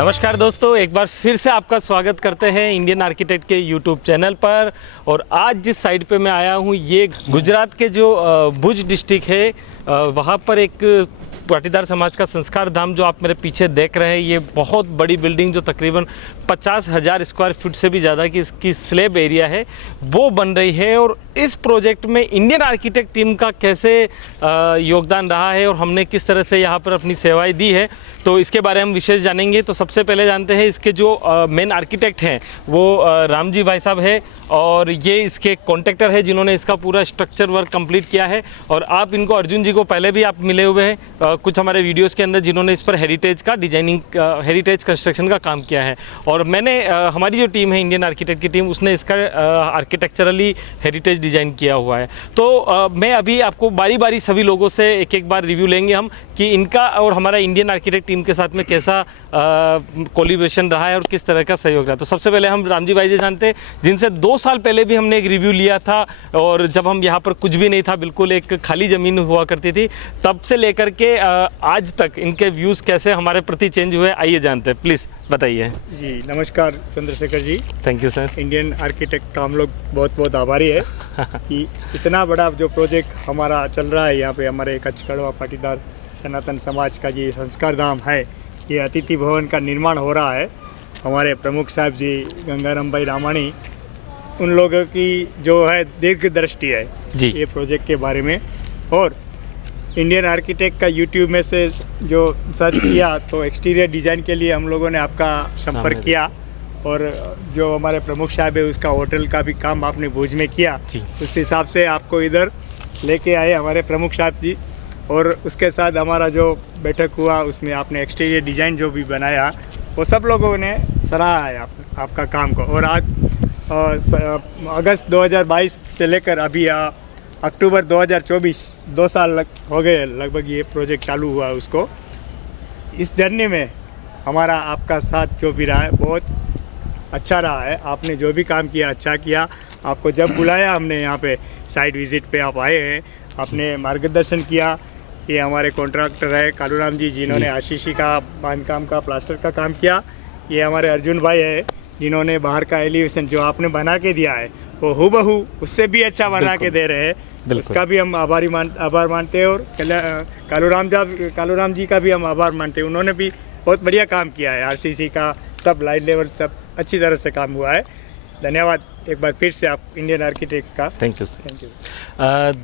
नमस्कार दोस्तों, एक बार फिर से आपका स्वागत करते हैं इंडियन आर्किटेक्ट के यूट्यूब चैनल पर। और आज जिस साइड पे मैं आया हूँ ये गुजरात के जो भुज डिस्ट्रिक्ट है वहाँ पर एक पाटीदार समाज का संस्कार धाम जो आप मेरे पीछे देख रहे हैं, ये बहुत बड़ी बिल्डिंग जो तकरीबन 50,000 स्क्वायर फीट से भी ज़्यादा की इसकी स्लैब एरिया है वो बन रही है। और इस प्रोजेक्ट में इंडियन आर्किटेक्ट टीम का कैसे योगदान रहा है और हमने किस तरह से यहाँ पर अपनी सेवाएं दी है, तो इसके बारे में हम विशेष जानेंगे। तो सबसे पहले जानते हैं इसके जो मेन आर्किटेक्ट हैं वो राम जी भाई साहब है, और ये इसके कॉन्ट्रैक्टर है जिन्होंने इसका पूरा स्ट्रक्चर वर्क कंप्लीट किया है। और आप इनको, अर्जुन जी को पहले भी आप मिले हुए हैं कुछ हमारे वीडियोस के अंदर, जिन्होंने इस पर हेरिटेज का डिजाइनिंग, हेरिटेज कंस्ट्रक्शन का काम किया है। और मैंने हमारी जो टीम है इंडियन आर्किटेक्ट की टीम, उसने इसका आर्किटेक्चरली हेरिटेज डिज़ाइन किया हुआ है। तो मैं अभी आपको बारी बारी सभी लोगों से एक एक बार रिव्यू लेंगे हम कि इनका और हमारा इंडियन आर्किटेक्ट टीम के साथ में कैसा कोलिब्रेशन रहा है और किस तरह का सहयोग रहा। तो सबसे पहले हम राम जी भाई जी जानते हैं, जिनसे 2 साल पहले भी हमने एक रिव्यू लिया था, और जब हम यहाँ पर कुछ भी नहीं था, बिल्कुल एक खाली ज़मीन हुआ करती थी, तब से लेकर के आज तक इनके व्यूज़ कैसे हमारे प्रति चेंज हुए, आइए जानते हैं। प्लीज़ बताइए। जी नमस्कार Chandrashekhar ji. Thank you sir. Indian architect का हम लोग बहुत बहुत आभारी है कि इतना बड़ा जो प्रोजेक्ट हमारा चल रहा है यहाँ पे, हमारे कच्छ कड़वा पाटीदार सनातन समाज का जी संस्कार धाम है, ये अतिथि भवन का निर्माण हो रहा है। हमारे प्रमुख साहब जी गंगाराम भाई रामाणी, उन लोगों की जो है दीर्घ दृष्टि है जी ये प्रोजेक्ट के बारे में। और इंडियन आर्किटेक्ट का यूट्यूब में से जो सर्च किया तो एक्सटीरियर डिज़ाइन के लिए हम लोगों ने आपका संपर्क किया, और जो हमारे प्रमुख साहब है उसका होटल का भी काम आपने भुज में किया, उस हिसाब से आपको इधर लेके आए हमारे प्रमुख साहब जी। और उसके साथ हमारा जो बैठक हुआ उसमें आपने एक्सटीरियर डिज़ाइन जो भी बनाया वो सब लोगों ने सराहा है आपका काम को। और आज अगस्त 2022 से लेकर अभी अक्टूबर 2024 2 साल हो गए लगभग ये प्रोजेक्ट चालू हुआ उसको। इस जर्नी में हमारा आपका साथ जो भी रहा है बहुत अच्छा रहा है। आपने जो भी काम किया अच्छा किया। आपको जब बुलाया हमने यहाँ पे साइट विज़िट पे आप आए हैं, आपने मार्गदर्शन किया। ये हमारे कॉन्ट्रैक्टर है कालूराम जी, जिन्होंने आशीषी का बांधकाम का प्लास्टर का काम किया। ये हमारे अर्जुन भाई है जिन्होंने बाहर का एलिवेशन जो आपने बना के दिया है वो हूबहू उससे भी अच्छा बना के दे रहे हैं। उसका भी हम आभार मानते हैं। और कालूराम जी का भी हम आभार मानते हैं, उन्होंने भी बहुत बढ़िया काम किया है। आरसीसी का सब लाइट लेवल सब अच्छी तरह से काम हुआ है। धन्यवाद एक बार फिर से आप इंडियन आर्किटेक्ट का। Thank you sir. Thank you.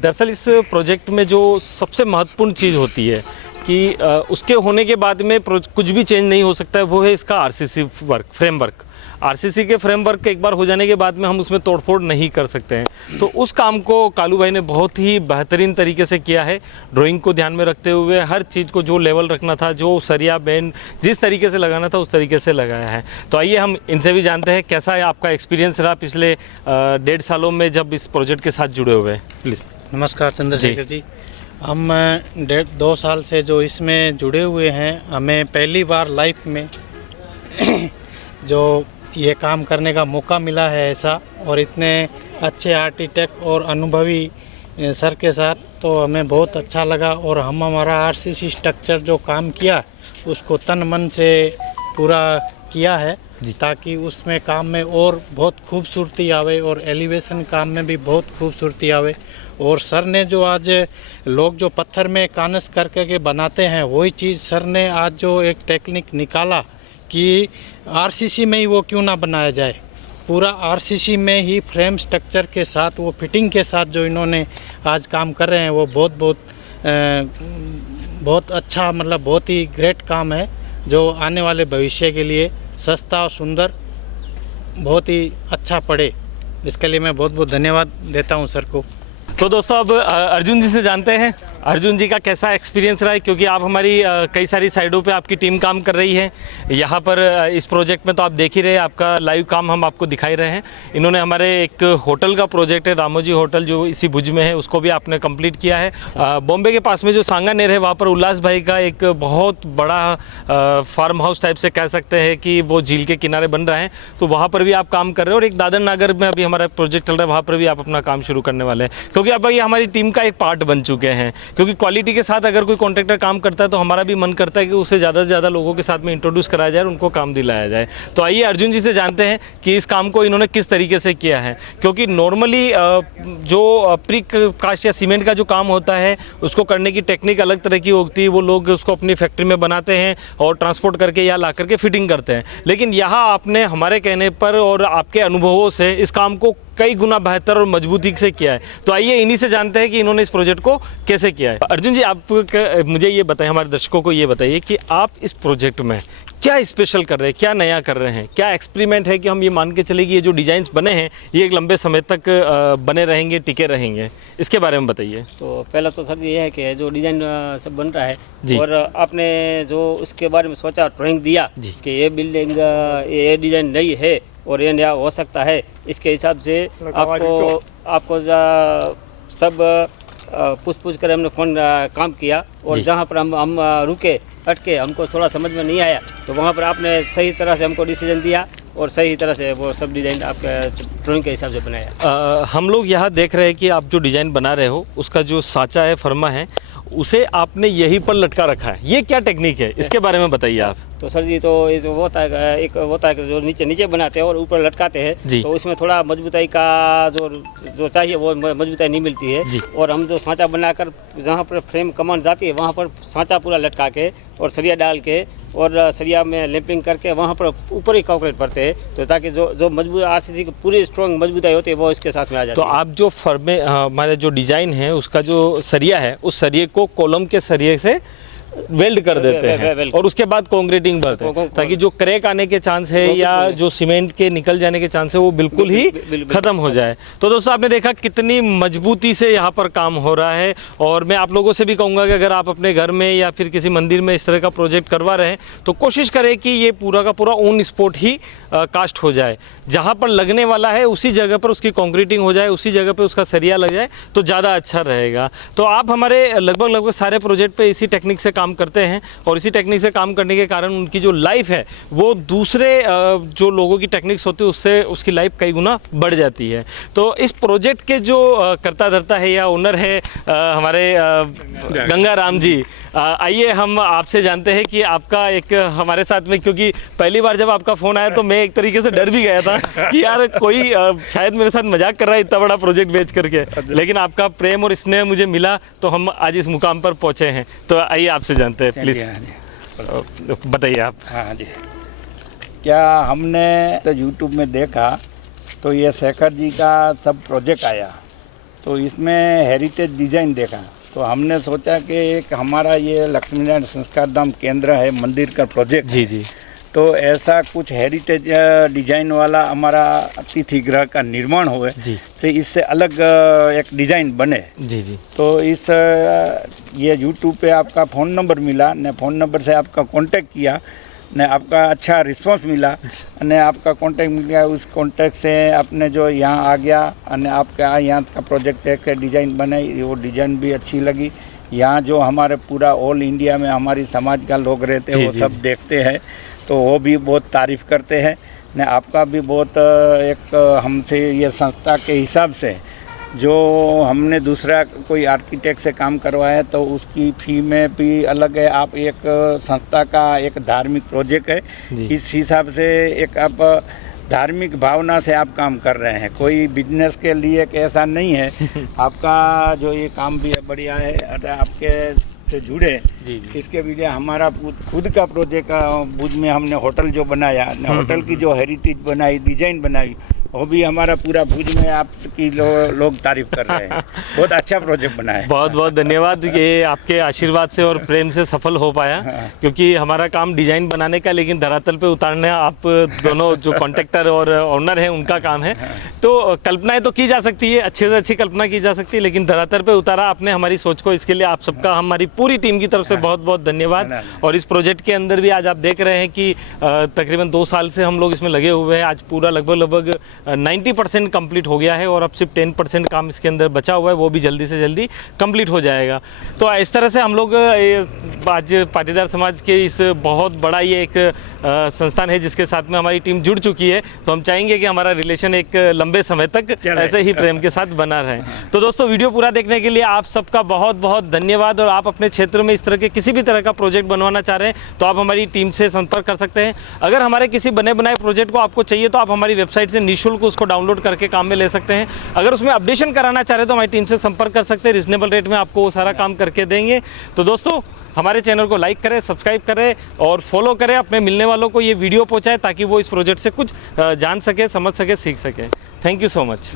दरअसल इस प्रोजेक्ट में जो सबसे महत्वपूर्ण चीज़ होती है कि उसके होने के बाद में कुछ भी चेंज नहीं हो सकता है, वो है इसका आरसीसी वर्क, फ्रेमवर्क। आरसीसी के फ्रेमवर्क एक बार हो जाने के बाद में हम उसमें तोड़फोड़ नहीं कर सकते हैं। तो उस काम को कालू भाई ने बहुत ही बेहतरीन तरीके से किया है, ड्राइंग को ध्यान में रखते हुए हर चीज़ को जो लेवल रखना था, जो सरिया बैंड जिस तरीके से लगाना था उस तरीके से लगाया है। तो आइए हम इनसे भी जानते हैं कैसा है आपका एक्सपीरियंस रहा पिछले 1.5 सालों में जब इस प्रोजेक्ट के साथ जुड़े हुए हैं। प्लीज़। नमस्कार चंद्रशेखर जी। हम 1.5-2 साल से जो इसमें जुड़े हुए हैं, हमें पहली बार लाइफ में जो ये काम करने का मौका मिला है ऐसा, और इतने अच्छे आर्किटेक्ट और अनुभवी सर के साथ, तो हमें बहुत अच्छा लगा। और हम हमारा आरसीसी स्ट्रक्चर जो काम किया उसको तन मन से पूरा किया है ताकि उसमें काम में और बहुत खूबसूरती आवे और एलिवेशन काम में भी बहुत खूबसूरती आवे। और सर ने जो आज लोग जो पत्थर में कानस करके बनाते हैं वही चीज़ सर ने आज जो एक टेक्निक निकाला कि आरसीसी में ही वो क्यों ना बनाया जाए, पूरा आरसीसी में ही फ्रेम स्ट्रक्चर के साथ वो फिटिंग के साथ जो इन्होंने आज काम कर रहे हैं वो बहुत अच्छा, मतलब बहुत ही ग्रेट काम है जो आने वाले भविष्य के लिए सस्ता और सुंदर बहुत ही अच्छा पड़े। इसके लिए मैं बहुत बहुत धन्यवाद देता हूं सर को। तो दोस्तों अब अर्जुन जी से जानते हैं अर्जुन जी का कैसा एक्सपीरियंस रहा है, क्योंकि आप हमारी कई सारी साइडों पे आपकी टीम काम कर रही है। यहाँ पर इस प्रोजेक्ट में तो आप देख ही रहे हैं, आपका लाइव काम हम आपको दिखाई रहे हैं। इन्होंने हमारे एक होटल का प्रोजेक्ट है रामोजी होटल जो इसी भुज में है, उसको भी आपने कंप्लीट किया है। बॉम्बे के पास में जो सांगानेर है वहाँ पर उल्लास भाई का एक बहुत बड़ा फार्म हाउस टाइप से कह सकते हैं कि वो झील के किनारे बन रहा है, तो वहाँ पर भी आप काम कर रहे हो। और एक दादर नागर में अभी हमारा प्रोजेक्ट चल रहा है, वहाँ पर भी आप अपना काम शुरू करने वाले हैं, क्योंकि अब ये हमारी टीम का एक पार्ट बन चुके हैं। क्योंकि क्वालिटी के साथ अगर कोई कॉन्ट्रैक्टर काम करता है तो हमारा भी मन करता है कि उसे ज़्यादा से ज़्यादा लोगों के साथ में इंट्रोड्यूस कराया जाए और उनको काम दिलाया जाए। तो आइए अर्जुन जी से जानते हैं कि इस काम को इन्होंने किस तरीके से किया है, क्योंकि नॉर्मली जो प्री कास्ट या सीमेंट का जो काम होता है उसको करने की टेक्निक अलग तरह की होती है। वो लोग उसको अपनी फैक्ट्री में बनाते हैं और ट्रांसपोर्ट करके या ला करके फिटिंग करते हैं, लेकिन यहाँ आपने हमारे कहने पर और आपके अनुभवों से इस काम को कई गुना बेहतर और मजबूती से किया है। तो आइए इन्हीं से जानते हैं कि इन्होंने इस प्रोजेक्ट को कैसे किया है। अर्जुन जी, आप मुझे ये बताएं, हमारे दर्शकों को ये बताइए कि आप इस प्रोजेक्ट में क्या स्पेशल कर रहे हैं, क्या नया कर रहे हैं, क्या एक्सपेरिमेंट है कि हम ये मान के चले कि ये जो डिज़ाइंस बने हैं ये एक लंबे समय तक बने रहेंगे, टिके रहेंगे, इसके बारे में बताइए। तो पहला तो सर ये है कि जो डिज़ाइन सब बन रहा है जी। और आपने जो उसके बारे में सोचा, ड्राइंग दिया जी। कि ये बिल्डिंग ये डिज़ाइन नई है और ये नया हो सकता है, इसके हिसाब से आपको सब पूछ कर हमने फ़ोन काम किया और जी। जहाँ पर हम रुके अटके, हमको थोड़ा समझ में नहीं आया तो वहाँ पर आपने सही तरह से हमको डिसीजन दिया और सही तरह से वो सब डिज़ाइन आपके ड्राइंग के हिसाब से बनाया। हम लोग यहाँ देख रहे हैं कि आप जो डिज़ाइन बना रहे हो उसका जो साँचा है, फर्मा है, उसे आपने यहीं पर लटका रखा है। ये क्या टेक्निक है, इसके बारे में बताइए आप। तो सर जी, तो ये जो होता है, एक होता है कि जो नीचे बनाते हैं और ऊपर लटकाते जी। हैं, तो उसमें थोड़ा मजबूताई का जो चाहिए वो मजबूताई नहीं मिलती है जी। और हम जो सांचा बनाकर जहाँ पर फ्रेम कमान जाती है वहाँ पर सांचा पूरा लटका के और सरिया डाल के और सरिया में लैंपिंग करके वहाँ पर ऊपर ही कंक्रीट भरते हैं, तो ताकि जो मजबूत आरसीसी की पूरी स्ट्रॉन्ग मजबूताई होती है वो इसके साथ में आ जाती तो है। आप जो फर्मे हमारे जो डिज़ाइन है उसका जो सरिया है उस सरिये को कॉलम के सरिये से वेल्ड कर देते हैं और उसके बाद कंक्रीटिंग भरते हैं, ताकि जो क्रैक आने के चांस है या जो सीमेंट के निकल जाने के चांस है वो बिल्कुल ही खत्म हो जाए। तो दोस्तों, आपने देखा कितनी मजबूती से यहाँ पर काम हो रहा है और मैं आप लोगों से भी कहूँगा कि अगर आप अपने घर में या फिर किसी मंदिर में इस तरह का प्रोजेक्ट करवा रहे हैं तो कोशिश करें कि ये पूरा का पूरा ऑन स्पॉट ही कास्ट हो जाए। जहाँ पर लगने वाला है उसी जगह पर उसकी कंक्रीटिंग हो जाए, उसी जगह पर उसका सरिया लग जाए तो ज़्यादा अच्छा रहेगा। तो आप हमारे लगभग सारे प्रोजेक्ट पे इसी टेक्निक से काम करते हैं और इसी टेक्निक से काम करने के कारण उनकी जो लाइफ है वो दूसरे जो लोगों की टेक्निक्स होती है उससे उसकी लाइफ कई गुना बढ़ जाती है। तो इस प्रोजेक्ट के जो करता धरता है या ओनर है हमारे गंगा राम जी, आइए हम आपसे जानते हैं कि आपका एक हमारे साथ में, क्योंकि पहली बार जब आपका फ़ोन आया तो मैं एक तरीके से डर भी गया था कि यार कोई शायद मेरे साथ मजाक कर रहा है इतना बड़ा प्रोजेक्ट बेच करके, लेकिन आपका प्रेम और स्नेह मुझे मिला तो हम आज इस मुकाम पर पहुँचे हैं। तो आइए आपसे जानते हैं, प्लीज़ बताइए आप। हाँ जी, क्या हमने तो यूट्यूब में देखा तो ये शेखर जी का सब प्रोजेक्ट आया तो इसमें हेरिटेज डिज़ाइन देखा तो हमने सोचा कि एक हमारा ये लक्ष्मीनारायण संस्कार धाम केंद्र है, मंदिर का प्रोजेक्ट जी जी, तो ऐसा कुछ हेरिटेज डिज़ाइन वाला हमारा अतिथि गृह का निर्माण हुए जी तो इससे अलग एक डिज़ाइन बने। जी जी, तो इस ये यूट्यूब पे आपका फ़ोन नंबर मिला ने, फ़ोन नंबर से आपका कांटेक्ट किया ने, आपका अच्छा रिस्पांस मिला ने, आपका कांटेक्ट मिल गया। उस कांटेक्ट से आपने जो यहाँ आ गया और आपका यहाँ का प्रोजेक्ट एक डिज़ाइन बनाई, वो डिज़ाइन भी अच्छी लगी। यहाँ जो हमारे पूरा ऑल इंडिया में हमारी समाज का लोग रहते हैं वो सब देखते हैं तो वो भी बहुत तारीफ़ करते हैं ने। आपका भी बहुत एक हमसे ये संस्था के हिसाब से जो हमने दूसरा कोई आर्किटेक्ट से काम करवाया तो उसकी फ़ी में भी अलग है। आप एक संस्था का एक धार्मिक प्रोजेक्ट है, इस हिसाब से एक आप धार्मिक भावना से आप काम कर रहे हैं, कोई बिजनेस के लिए ऐसा नहीं है। आपका जो ये काम भी बढ़िया है, अगर आपके से जुड़े इसके लिए हमारा खुद का प्रोजेक्ट भुज में हमने होटल जो बनाया, होटल की जो हेरिटेज बनाई, डिज़ाइन बनाई, वो भी हमारा पूरा भुज में आपकी लोग तारीफ कर रहे हैं। बहुत अच्छा प्रोजेक्ट बना है। बहुत बहुत धन्यवाद, ये आपके आशीर्वाद से और प्रेम से सफल हो पाया। क्योंकि हमारा काम डिज़ाइन बनाने का, लेकिन धरातल पे उतारना आप दोनों जो कॉन्ट्रैक्टर और ओनर हैं उनका काम है। तो कल्पनाएं तो की जा सकती है, अच्छे से अच्छी कल्पना की जा सकती है, लेकिन धरातल पे उतारा आपने हमारी सोच को, इसके लिए आप सबका हमारी पूरी टीम की तरफ से बहुत बहुत धन्यवाद। और इस प्रोजेक्ट के अंदर भी आज आप देख रहे हैं कि तकरीबन 2 साल से हम लोग इसमें लगे हुए हैं। आज पूरा लगभग 90% कंप्लीट हो गया है और अब सिर्फ 10% काम इसके अंदर बचा हुआ है, वो भी जल्दी से जल्दी कंप्लीट हो जाएगा। तो इस तरह से हम लोग आज पाटीदार समाज के इस बहुत बड़ा ये एक संस्थान है जिसके साथ में हमारी टीम जुड़ चुकी है, तो हम चाहेंगे कि हमारा रिलेशन एक लंबे समय तक ऐसे ही प्रेम के साथ बना रहे। तो दोस्तों, वीडियो पूरा देखने के लिए आप सबका बहुत बहुत धन्यवाद। और आप अपने क्षेत्र में इस तरह के किसी भी तरह का प्रोजेक्ट बनवाना चाह रहे हैं तो आप हमारी टीम से संपर्क कर सकते हैं। अगर हमारे किसी बने बनाए प्रोजेक्ट को आपको चाहिए तो आप हमारी वेबसाइट से निःशुल्क उसको डाउनलोड करके काम में ले सकते हैं। अगर उसमें अपडेशन कराना चाह रहे हैं तो हमारी टीम से संपर्क कर सकते हैं, रिजनेबल रेट में आपको वो सारा काम करके देंगे। तो दोस्तों, हमारे चैनल को लाइक करें, सब्सक्राइब करें और फॉलो करें, अपने मिलने वालों को ये वीडियो पहुंचाएं ताकि वो इस प्रोजेक्ट से कुछ जान सके, समझ सके, सीख सके। Thank you so much.